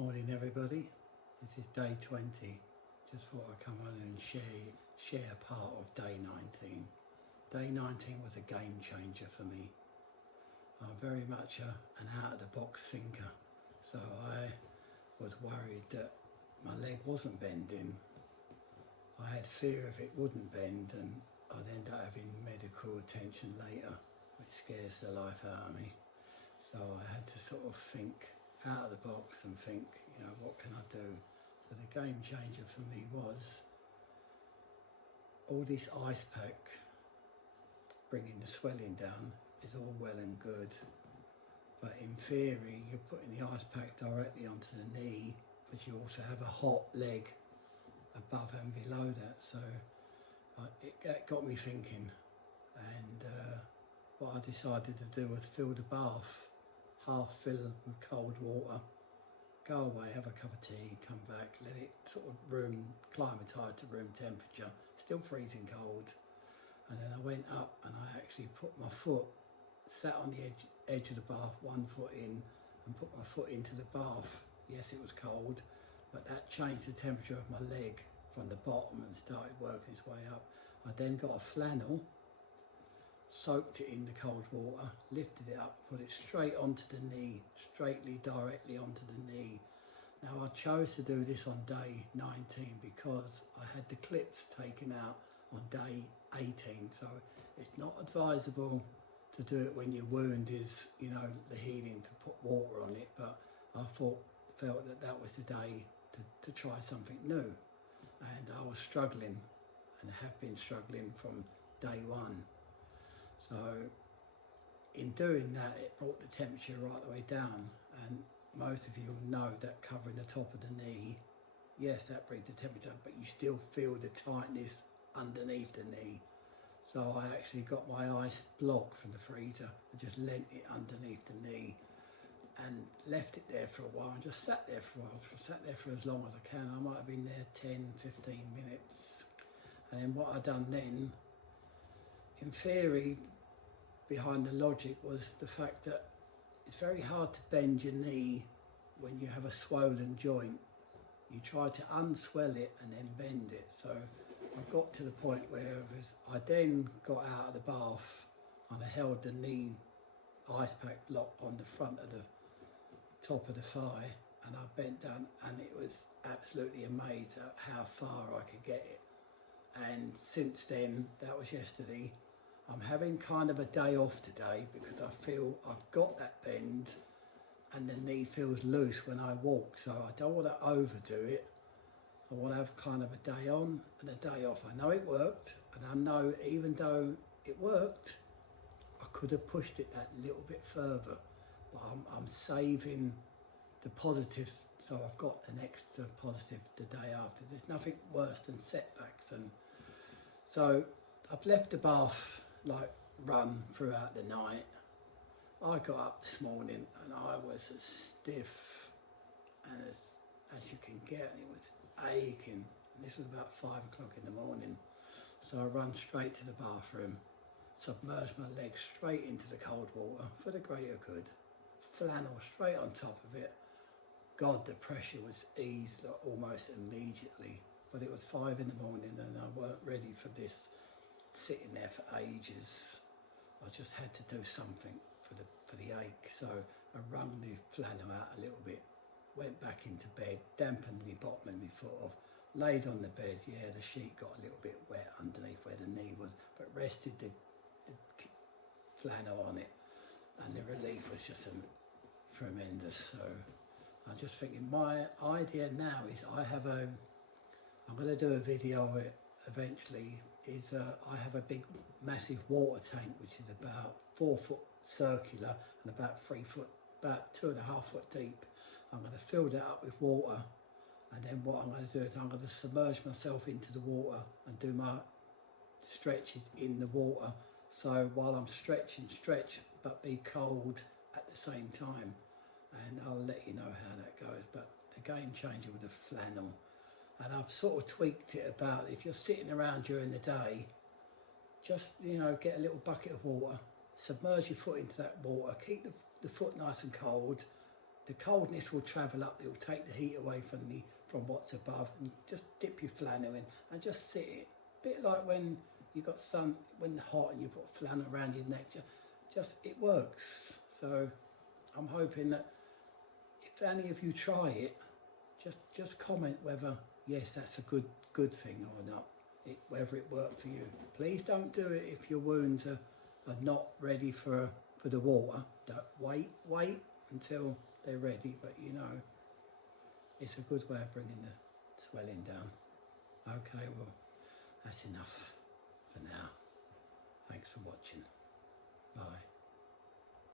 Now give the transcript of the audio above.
Morning everybody, this is day 20. Just thought I'd come on and share part of day 19. Day 19 was a game changer for me. I'm very much an out of the box thinker, so I was worried that my leg wasn't bending. I had fear if it wouldn't bend and I'd end up having medical attention later, which scares the life out of me. So I had to sort of think out of the box and think, what can I do? So the game changer for me was all this ice pack bringing the swelling down is all well and good, but in theory you're putting the ice pack directly onto the knee, but you also have a hot leg above and below that. So it got me thinking, and what I decided to do was fill the bath, half fill with cold water, go away, have a cup of tea, come back, let it sort of climatise to room temperature, still freezing cold. And then I went up and I actually put my foot, sat on the edge of the bath, one foot in, and put my foot into the bath. Yes, it was cold, but that changed the temperature of my leg from the bottom and started working its way up. I then got a flannel, soaked it in the cold water, lifted it up, put it straight onto the knee, directly onto the knee. Now I chose to do this on day 19 because I had the clips taken out on day 18, so it's not advisable to do it when your wound is, the healing, to put water on it, but I felt that was the day to try something new. And I was struggling and have been struggling from day one. So in doing that, it brought the temperature right the way down, and most of you will know that covering the top of the knee, yes, that brings the temperature, but you still feel the tightness underneath the knee. So I actually got my ice block from the freezer and just lent it underneath the knee and left it there for a while and just sat there for a while. Sat there for as long as I can. I might have been there 10, 15 minutes. And then what I done then, in theory, behind the logic was the fact that it's very hard to bend your knee when you have a swollen joint. You try to unswell it and then bend it. So I got to the point where I then got out of the bath and I held the knee ice pack lock on the front of the top of the thigh, and I bent down, and it was absolutely amazed at how far I could get it. And since then, that was yesterday, I'm having kind of a day off today because I feel I've got that bend and the knee feels loose when I walk, so I don't want to overdo it. I want to have kind of a day on and a day off. I know it worked, and I know even though it worked, I could have pushed it that little bit further, but I'm saving the positives, so I've got an extra positive the day after. There's nothing worse than setbacks, and so I've left the bath run throughout the night. I got up this morning and I was as stiff and as you can get, and it was aching. And this was about 5 o'clock in the morning. So I run straight to the bathroom, submerged my legs straight into the cold water for the greater good, flannel straight on top of it. God, the pressure was eased almost immediately, but it was 5 in the morning and I weren't ready for this, sitting there for ages. I just had to do something for the ache. So I wrung the flannel out a little bit, went back into bed, dampened the bottom of my foot off, laid on the bed. Yeah, the sheet got a little bit wet underneath where the knee was, but rested the flannel on it, and the relief was just tremendous. So I'm just thinking, my idea now is I'm going to do a video of it eventually, is I have a big massive water tank which is about 4 foot circular and about 3 foot, about 2.5 foot deep. I'm going to fill that up with water, and then what I'm going to do is I'm going to submerge myself into the water and do my stretches in the water. So while I'm stretch but be cold at the same time, and I'll let you know how that goes. But the game changer with the flannel, and I've sort of tweaked it about, if you're sitting around during the day, just get a little bucket of water, submerge your foot into that water, keep the foot nice and cold, the coldness will travel up, it will take the heat away from what's above, and just dip your flannel in and just sit it. A bit like when you got sun, when hot and you put flannel around your neck, just it works. So I'm hoping that if any of you try it, just comment whether yes, that's a good thing or not, whether it worked for you. Please don't do it if your wounds are not ready for the water. Don't wait until they're ready, but you know, it's a good way of bringing the swelling down. Okay, well, that's enough for now. Thanks for watching. Bye.